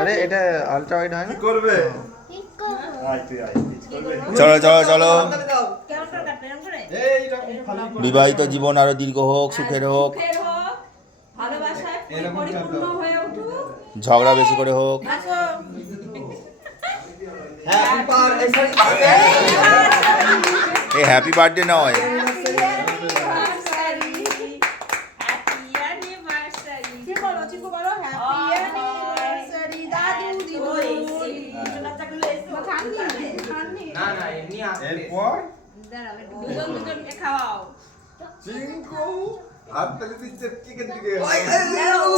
আরে এটা ultra wide হয় না? করবে চলো চলো চলো। বিবাহিত জীবন আরো দীর্ঘ হোক, সুখের হোক, ঝগড়া বেশি করে হোক। এই হ্যাপি বার্থডে নয়,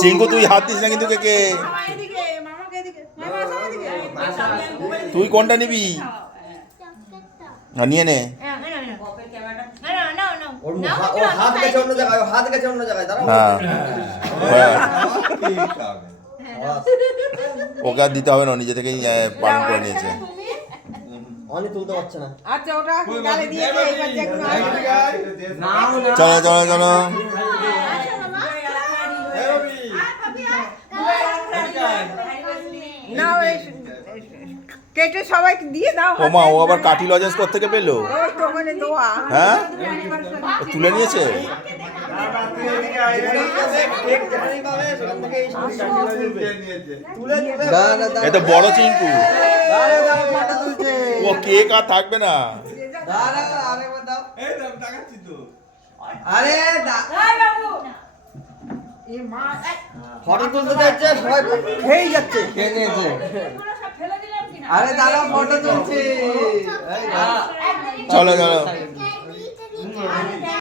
চিঙ্কু তুই হাত দিস না কিন্তু কেকে। তুই কোনটা নিবি? নিয়ে নে। ওকে আর দিতে হবে না, নিজে থেকেই পালন করে নিয়েছে। তুলতে পারছে না। আচ্ছা ওটা গালে দিয়েছে, এবার যেগুলো চলো চলো চলো। না কেটে সবাইকে দিয়ে দাও। ওমা, ও আবার কাঠি লজেন্স কোত্থেকে পেলো? হ্যাঁ, ও তুলে নিয়েছে। এ তো বড় চিঙ্কু, ও কেক আর থাকবে না। ফটো তুলতে যাচ্ছে, সবাই খেয়ে যাচ্ছে, খেয়ে নিয়েছে। আরে দাদা ফটো তুলছে। চলো চলো।